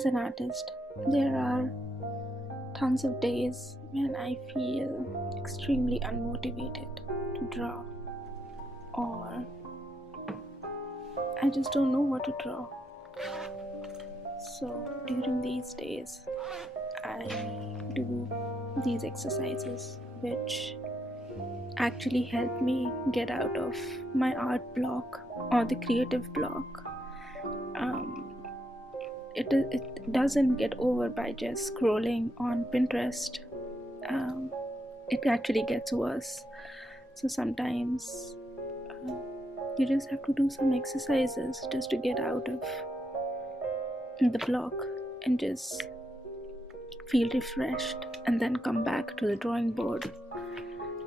As an artist, there are tons of days when I feel extremely unmotivated to draw, or I just don't know what to draw. So during these days, I do these exercises which actually help me get out of my art block or the creative block. It doesn't get over by just scrolling on Pinterest. It actually gets worse. So sometimes you just have to do some exercises just to get out of the block and just feel refreshed and then come back to the drawing board.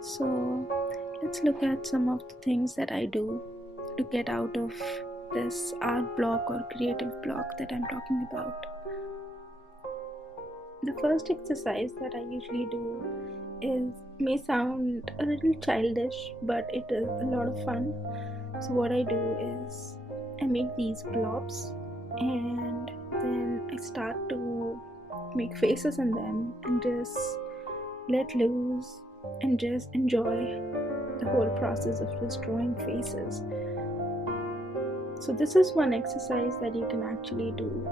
So let's look at some of the things that I do to get out of this art block or creative block that I'm talking about. The first exercise that I usually do may sound a little childish, but it is a lot of fun. So what I do is I make these blobs and then I start to make faces in them and just let loose and just enjoy the whole process of just drawing faces. So this is one exercise that you can actually do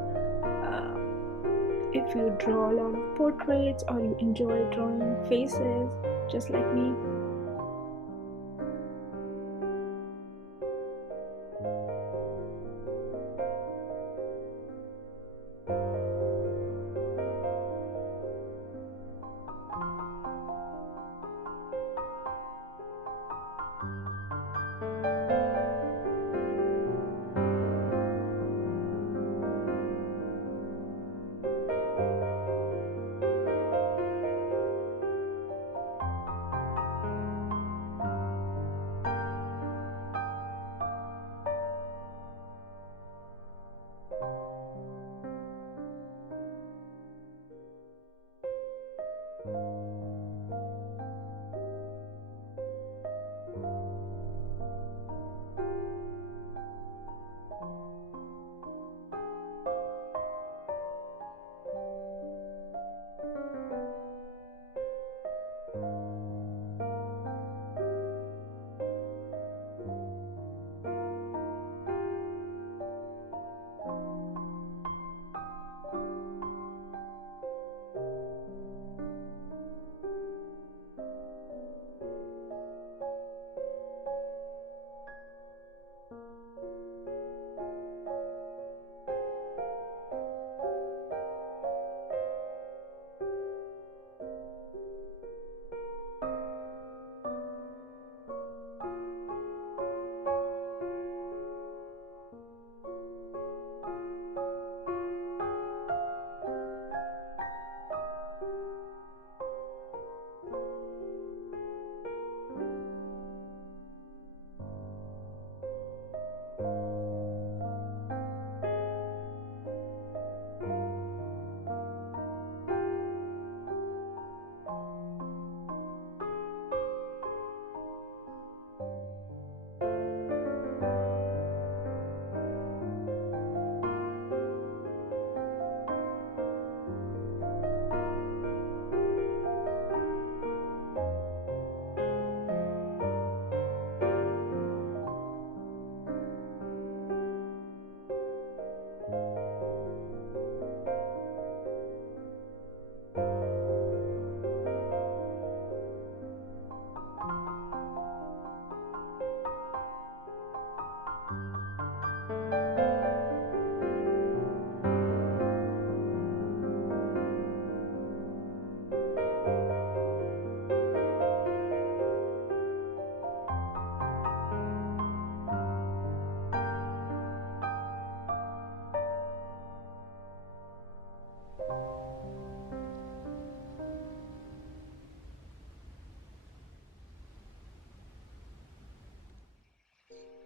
if you draw a lot of portraits or you enjoy drawing faces just like me.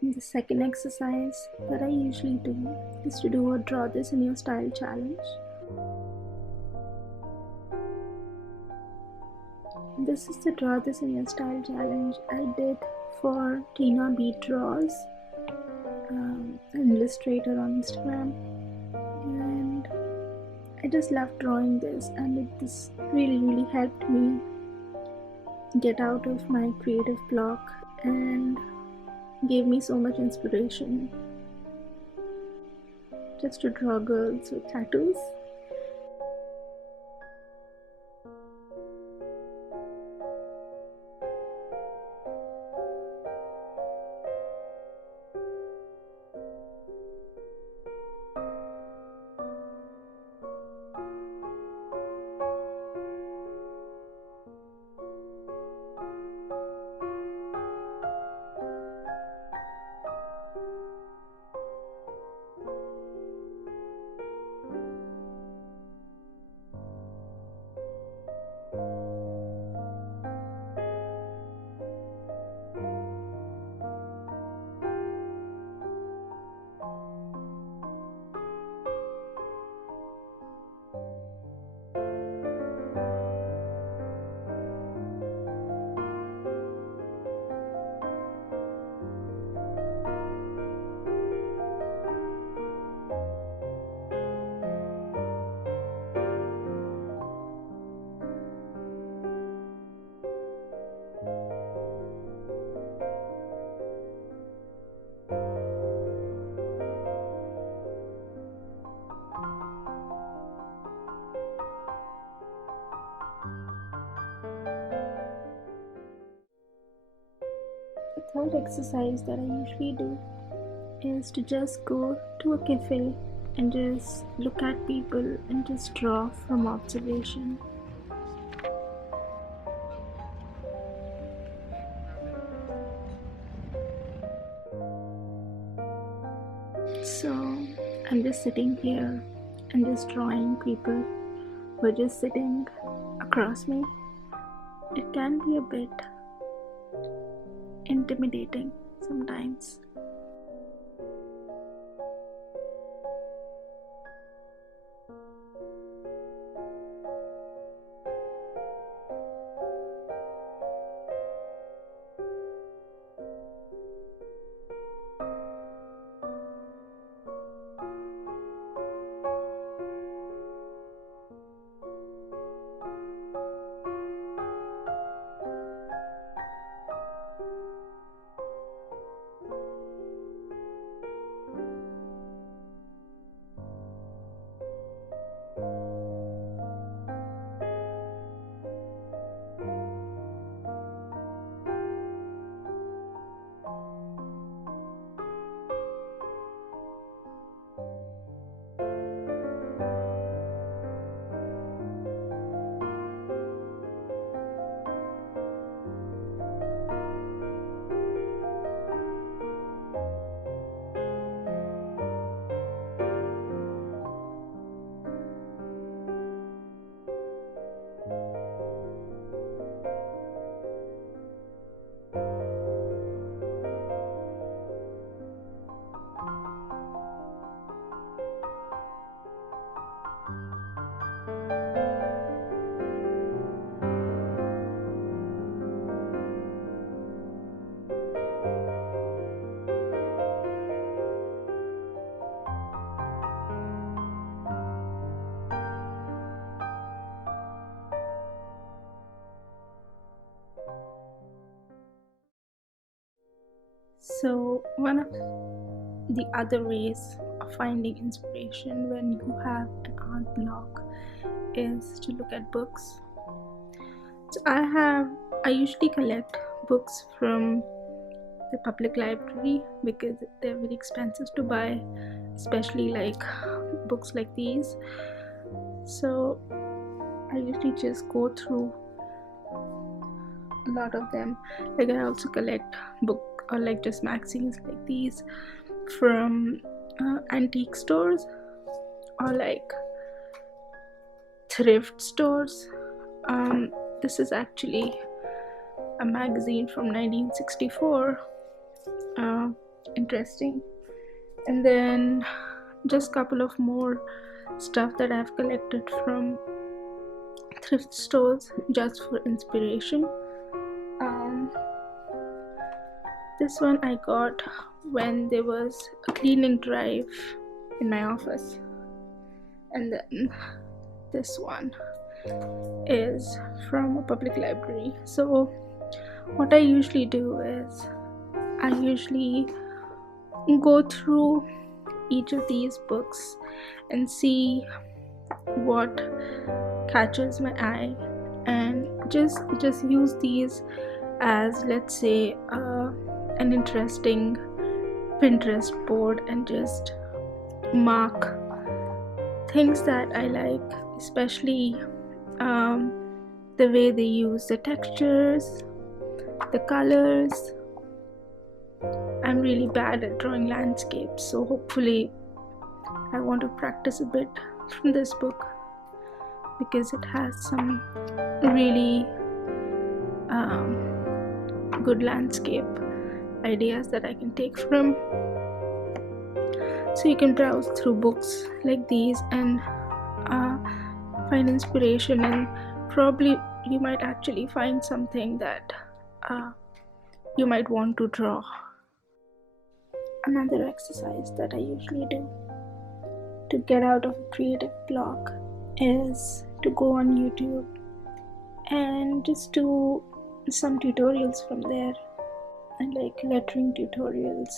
The second exercise that I usually do is to do a draw this in your style challenge. This is the draw this in your style challenge I did for Tina Beat Draws, an illustrator on Instagram, and I just love drawing this, and this really helped me get out of my creative block and gave me so much inspiration just to draw girls with tattoos. The third exercise that I usually do is to just go to a cafe and just look at people and just draw from observation. So I'm just sitting here and just drawing people who are just sitting across me. It can be a bit intimidating sometimes. So one of the other ways of finding inspiration when you have an art block is to look at books. So I usually collect books from the public library because they're very expensive to buy, especially like books like these. So I usually just go through a lot of them. Like I also collect book or like just magazines like these from antique stores or like thrift stores. This is actually a magazine from 1964. Interesting. And then just a couple of more stuff that I've collected from thrift stores just for inspiration. This one I got when there was a cleaning drive in my office, and then This one is from a public library. So what I usually do is I usually go through each of these books and see what catches my eye, and just use these as, let's say, an interesting Pinterest board, and just mark things that I like, especially the way they use the textures, the colors. I'm really bad at drawing landscapes, so hopefully I want to practice a bit from this book, because it has some really good landscape ideas that I can take from. So you can browse through books like these and find inspiration, and probably you might actually find something that you might want to draw. Another exercise that I usually do to get out of a creative block is to go on YouTube and just do some tutorials from there, and like lettering tutorials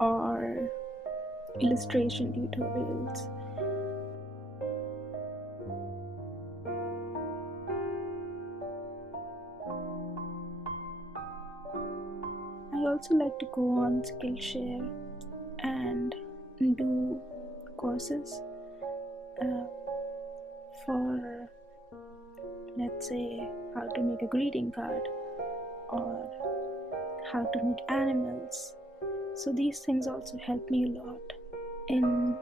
or illustration tutorials. I also like to go on Skillshare and do courses for, let's say, how to make a greeting card or how to make animals. So these things also help me a lot in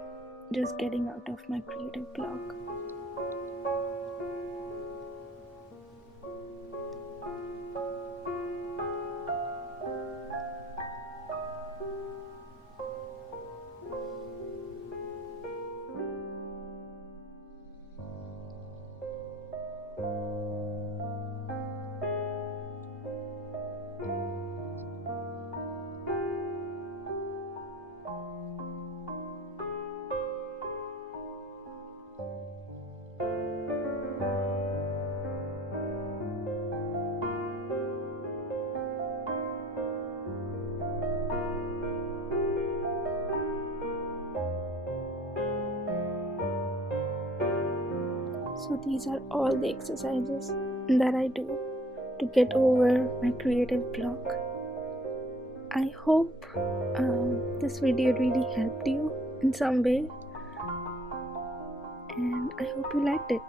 just getting out of my creative block. So these are all the exercises that I do to get over my creative block. I hope this video really helped you in some way, and I hope you liked it.